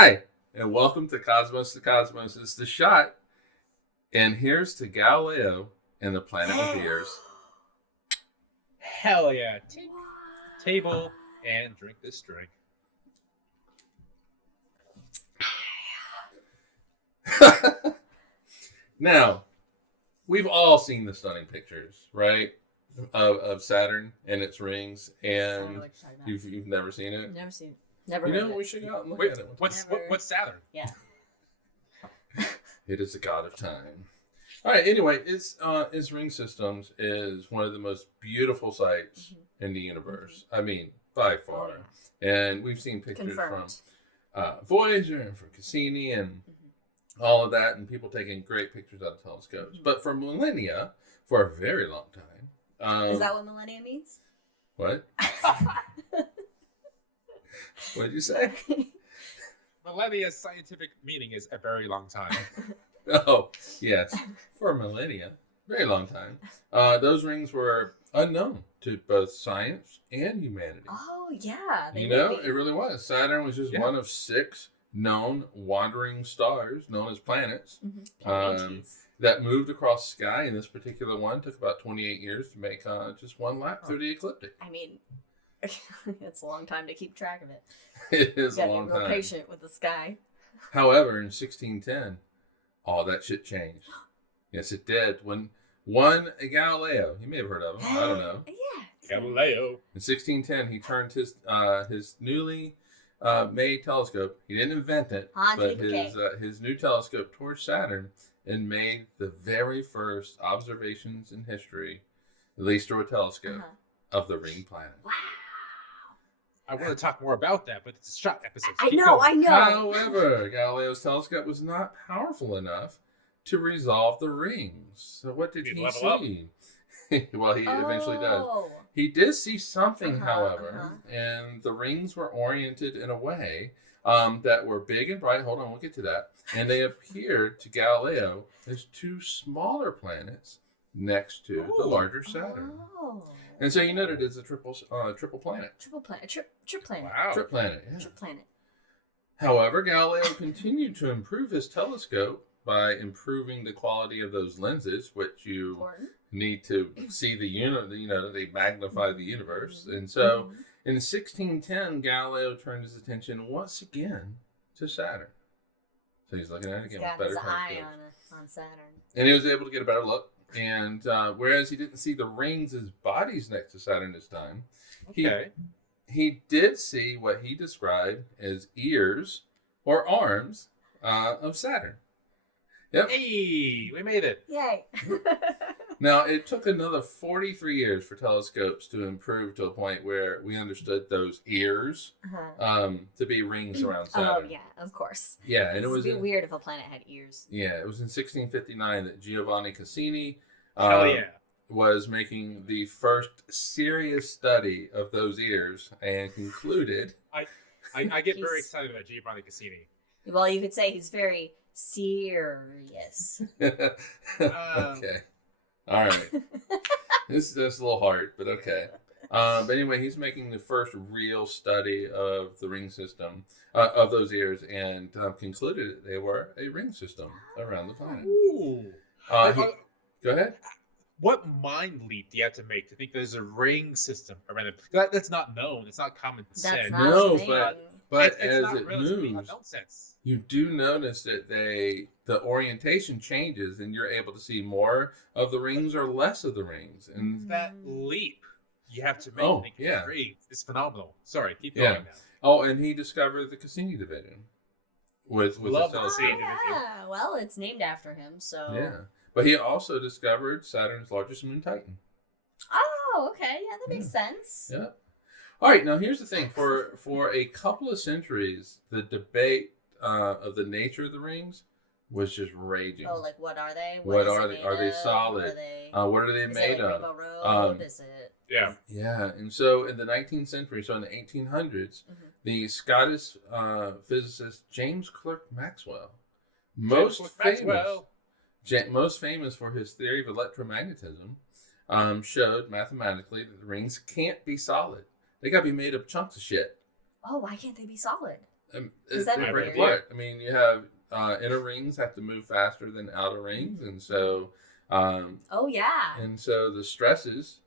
Hi, and welcome to Cosmos. The Cosmos is the shot. And here's to Galileo and the planet with ears. Hell yeah. Table and drink this drink. Now, we've all seen the stunning pictures, right? Of Saturn and its rings. And you've never seen it? Never seen it. Never You heard know, of it. we should go out and look Wait, at it. what's Saturn? Yeah. It is the god of time. All right. Anyway, its ring systems is one of the most beautiful sights in the universe. I mean, by far. And we've seen pictures from Voyager and from Cassini and all of that, and people taking great pictures out of telescopes. But for millennia, for a very long time. Is that what millennia means? What? What did you say? Millennia's scientific meaning is a very long time. Oh, yes. For millennia. Very long time. Those rings were unknown to both science and humanity. Oh, yeah. It really was. Saturn was just one of 6 known wandering stars, known as planets, that moved across the sky. And this particular one took about 28 years to make just one lap through the ecliptic. I mean, it's a long time to keep track of it. It is a long You gotta be real time. patient with the sky. However, in 1610, all that shit changed. Yes, it did. When one Galileo, you may have heard of him, I don't know. Yeah. Galileo. In 1610, he turned his newly made telescope. He didn't invent it, but his new telescope towards Saturn and made the very first observations in history, at least through a telescope, of the ring planet. Wow. I want to talk more about that, but it's a shot episode. So I know. However, Galileo's telescope was not powerful enough to resolve the rings. So what did he see? Well, he eventually does. He did see something, however, and the rings were oriented in a way that were big and bright. Hold on, we'll get to that. And they appeared to Galileo as 2 smaller planets next to the larger Saturn. Oh. And so you noted it's a triple planet. Triple planet. Trip planet. Wow. Trip planet, yeah. Trip planet. However, Galileo continued to improve his telescope by improving the quality of those lenses, which you need to see the they magnify the universe. And so in 1610, Galileo turned his attention once again to Saturn. So he's looking at it again with better telescopes. telescopes. Eye on Saturn. And he was able to get a better look. And whereas he didn't see the rings as bodies next to Saturn this time, he did see what he described as ears or arms of Saturn. Yep. Hey, we made it. Yay. Now, it took another 43 years for telescopes to improve to a point where we understood those ears to be rings around Saturn. Oh, yeah, of course. Yeah, and it was weird if a planet had ears. Yeah, it was in 1659 that Giovanni Cassini was making the first serious study of those ears and concluded. I get very excited about Giovanni Cassini. Well, you could say he's very serious. Okay. All right. This is a little hard, but okay. But anyway, he's making the first real study of the ring system, of those ears, and concluded that they were a ring system around the planet. Ooh. Go ahead. What mind leap do you have to make to think there's a ring system around it? That's not known. It's not common sense. No, but it's as not it relatively moves, unknown sense. you do notice that the orientation changes, and you're able to see more of the rings or less of the rings. And that leap you have to make. Oh, to think yeah. It's phenomenal. Sorry, keep going now. Oh, and he discovered the Cassini division with Love his the Cassini telescope. division. Yeah, well, it's named after him, so. Yeah, but he also discovered Saturn's largest moon, Titan. Oh, okay. Yeah, that makes sense. Yeah. All right, now here's the thing. For a couple of centuries, the debate of the nature of the rings was just raging. Oh, like what are they? What are they? Are they solid? What are they made of? Rainbow Road? Is it? Yeah. Yeah, and so in the 19th century, so in the 1800s, the Scottish physicist James Clerk Maxwell, most famous for his theory of electromagnetism, showed mathematically that the rings can't be solid. They got to be made of chunks of shit. Oh, why can't they be solid? They're pretty apart. I mean, you have inner rings have to move faster than outer rings, and so and so the stresses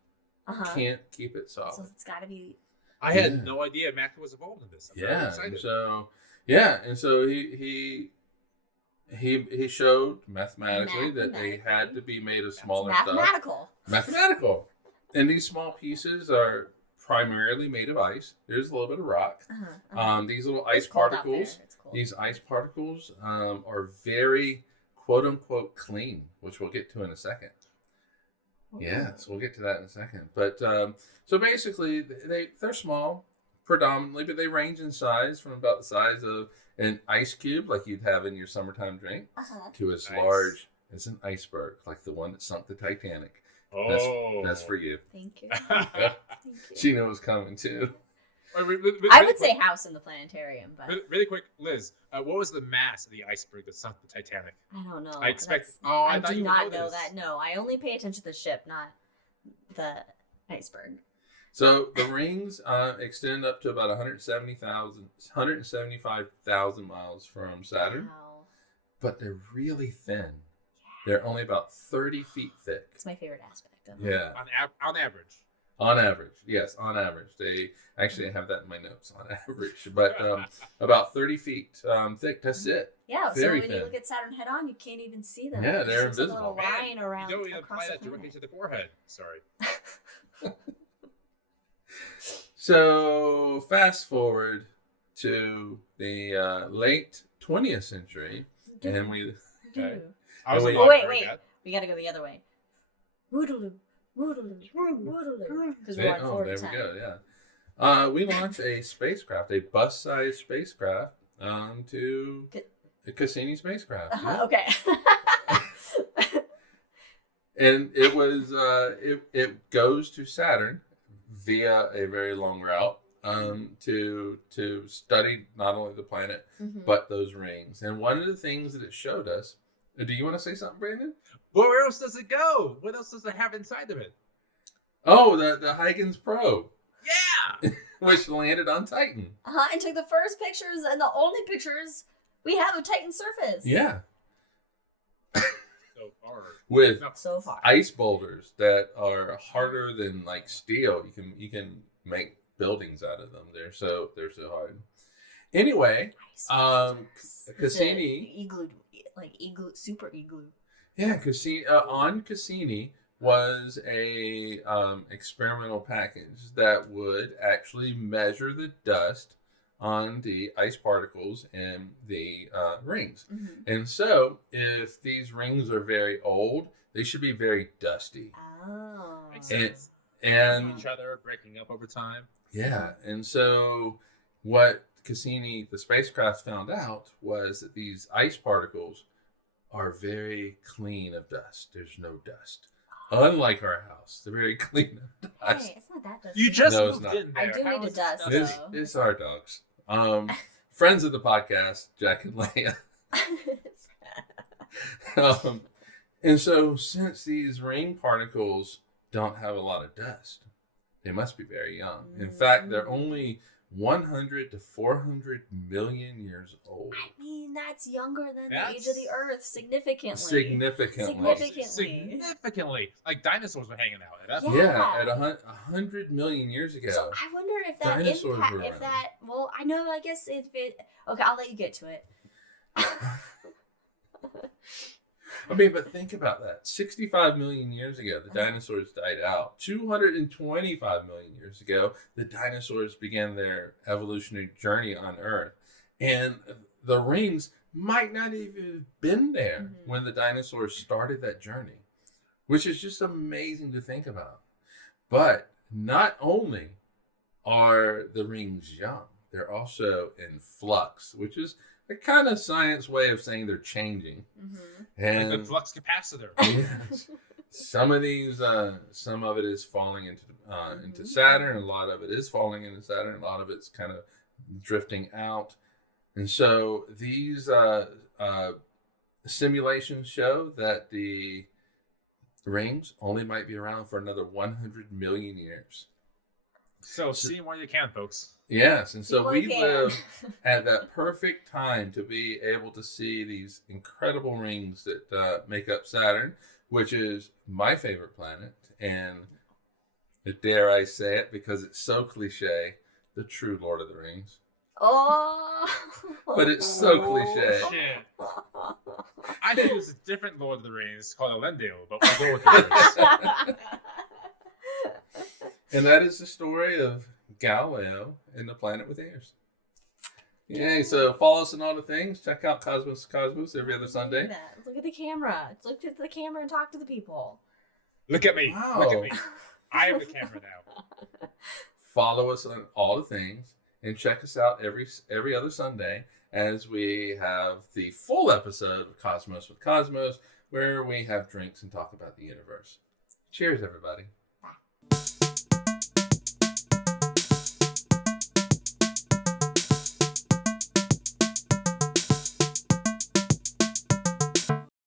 can't keep it solid. So it's got to be. I had no idea Mac was involved in this. I'm very excited. And so he showed mathematically that they had to be made of smaller stuff. Mathematical. And these small pieces are primarily made of ice. There's a little bit of rock. These little ice particles. These ice particles are very quote unquote clean, which we'll get to in a second. Yes, we'll get to that in a second. But so basically, they're small, predominantly, but they range in size from about the size of an ice cube, like you'd have in your summertime drink, to as large as an iceberg, like the one that sunk the Titanic. That's for you. Thank you. Thank you. She knew it was coming too. I would say house in the planetarium, but really quick, Liz, what was the mass of the iceberg that sunk the Titanic? I don't know. I expect. I do not know that. No, I only pay attention to the ship, not the iceberg. So the rings extend up to about 175,000 miles from Saturn, but they're really thin. They're only about 30 feet thick. It's my favorite aspect of it. Yeah. On average. On average, yes, on average. They actually have that in my notes, on average. But about 30 feet thick, that's it. Yeah, so when you look at Saturn head on, you can't even see them. Yeah, they're invisible. A little line around. You don't even apply that directly to the forehead. Sorry. So, fast forward to the late 20th century, and we... Okay. Wait. We got to go the other way. Woodaloo. Because we're on forward there time. We go, yeah. We launched a spacecraft, a bus-sized spacecraft, to the Cassini spacecraft. Okay. And it was it goes to Saturn via a very long route to study not only the planet but those rings. And one of the things that it showed us. Do you want to say something, Brandon? Where else does it go? What else does it have inside of it? Oh, the Huygens probe. Yeah! Which landed on Titan. And took the first pictures and the only pictures we have of Titan's surface. Yeah. So far. With so far. Ice boulders that are harder than like steel. You can make buildings out of them. They're so hard. Anyway, Cassini igloo, like igloo, super igloo. Yeah, Cassini on Cassini was a experimental package that would actually measure the dust on the ice particles in the rings. And so, if these rings are very old, they should be very dusty. Oh, makes sense. And each other breaking up over time. Yeah, and so what Cassini, the spacecraft, found out was that these ice particles are very clean of dust. There's no dust. Unlike our house, they're very clean of dust. Hey, it's not that dusty. You just moved in there. I do need to dust, though. It's our dogs. Friends of the podcast, Jack and Leia. And so, since these ring particles don't have a lot of dust, they must be very young. In fact, they're only 100 to 400 million years old. I mean, that's younger than the age of the Earth, significantly. Significantly. Like dinosaurs were hanging out. At 100 million years ago. So I wonder if that impact, I know, I guess if it, okay, I'll let you get to it. I mean, but think about that. 65 million years ago, the dinosaurs died out. 225 million years ago, the dinosaurs began their evolutionary journey on Earth. And the rings might not even have been there when the dinosaurs started that journey, which is just amazing to think about. But not only are the rings young, they're also in flux, which is a kind of science way of saying they're changing. And like the flux capacitor. Yes. Some of it is falling into Saturn. A lot of it is falling into Saturn. A lot of it's kind of drifting out. And so these simulations show that the rings only might be around for another 100 million years. So see while you can, folks. Yes, and so we live at that perfect time to be able to see these incredible rings that make up Saturn, which is my favorite planet, and dare I say it, because it's so cliche, the true Lord of the Rings. Oh! But it's so cliche. Shit. I think it's a different Lord of the Rings called Elendil, but we'll go with yours. And that is the story of Galileo and the Planet with Ears. Yay, so follow us on all the things. Check out Cosmos every other Sunday. Look at the camera. Look at the camera and talk to the people. Look at me. Wow. Look at me. I am the camera now. Follow us on all the things and check us out every other Sunday as we have the full episode of Cosmos with Cosmos, where we have drinks and talk about the universe. Cheers, everybody.